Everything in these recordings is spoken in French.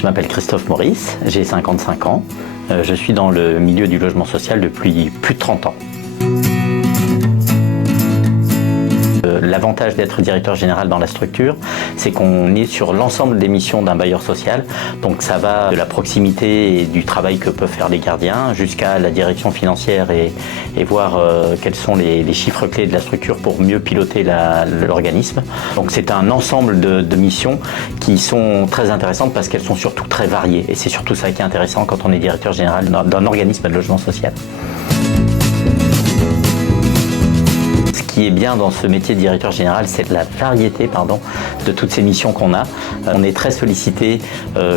Je m'appelle Christophe Maurice, j'ai 55 ans. Je suis dans le milieu du logement social depuis plus de 30 ans. L'avantage d'être directeur général dans la structure, c'est qu'on est sur l'ensemble des missions d'un bailleur social. Donc ça va de la proximité et du travail que peuvent faire les gardiens jusqu'à la direction financière et voir quels sont les chiffres clés de la structure pour mieux piloter l'organisme. Donc c'est un ensemble de missions qui sont très intéressantes parce qu'elles sont surtout très variées. Et c'est surtout ça qui est intéressant quand on est directeur général d'un organisme de logement social. Ce qui est bien dans ce métier de directeur général, c'est la variété de toutes ces missions qu'on a. On est très sollicité,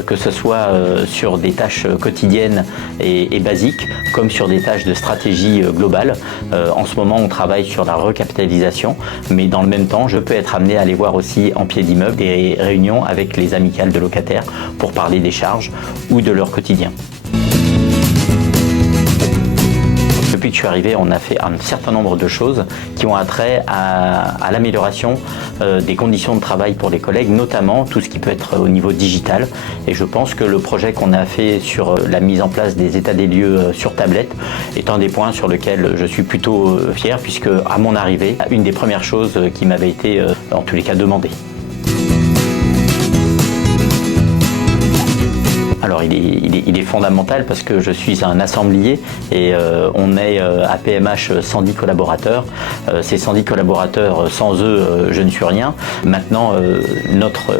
que ce soit sur des tâches quotidiennes et basiques, comme sur des tâches de stratégie globale. En ce moment, on travaille sur la recapitalisation, mais dans le même temps, je peux être amené à aller voir aussi en pied d'immeuble des réunions avec les amicales de locataires pour parler des charges ou de leur quotidien. Depuis que je suis arrivé, on a fait un certain nombre de choses qui ont attrait à l'amélioration des conditions de travail pour les collègues, notamment tout ce qui peut être au niveau digital. Et je pense que le projet qu'on a fait sur la mise en place des états des lieux sur tablette est un des points sur lesquels je suis plutôt fier, puisque à mon arrivée, une des premières choses qui m'avait été en tous les cas demandée. Alors il est fondamental parce que je suis un assemblier et on est à PMH 110 collaborateurs. Ces 110 collaborateurs, sans eux, je ne suis rien. Maintenant,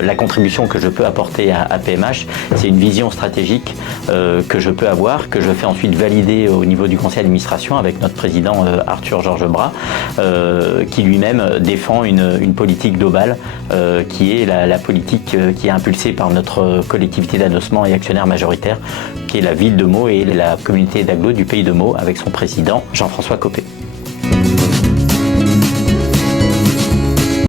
la contribution que je peux apporter à PMH, c'est une vision stratégique que je peux avoir, que je fais ensuite valider au niveau du conseil d'administration avec notre président Arthur Georges Bras, qui lui-même défend une politique globale qui est la politique qui est impulsée par notre collectivité d'adossement et actionnaire majoritaire, qui est la ville de Meaux et la communauté d'agglo du pays de Meaux avec son président Jean-François Copé.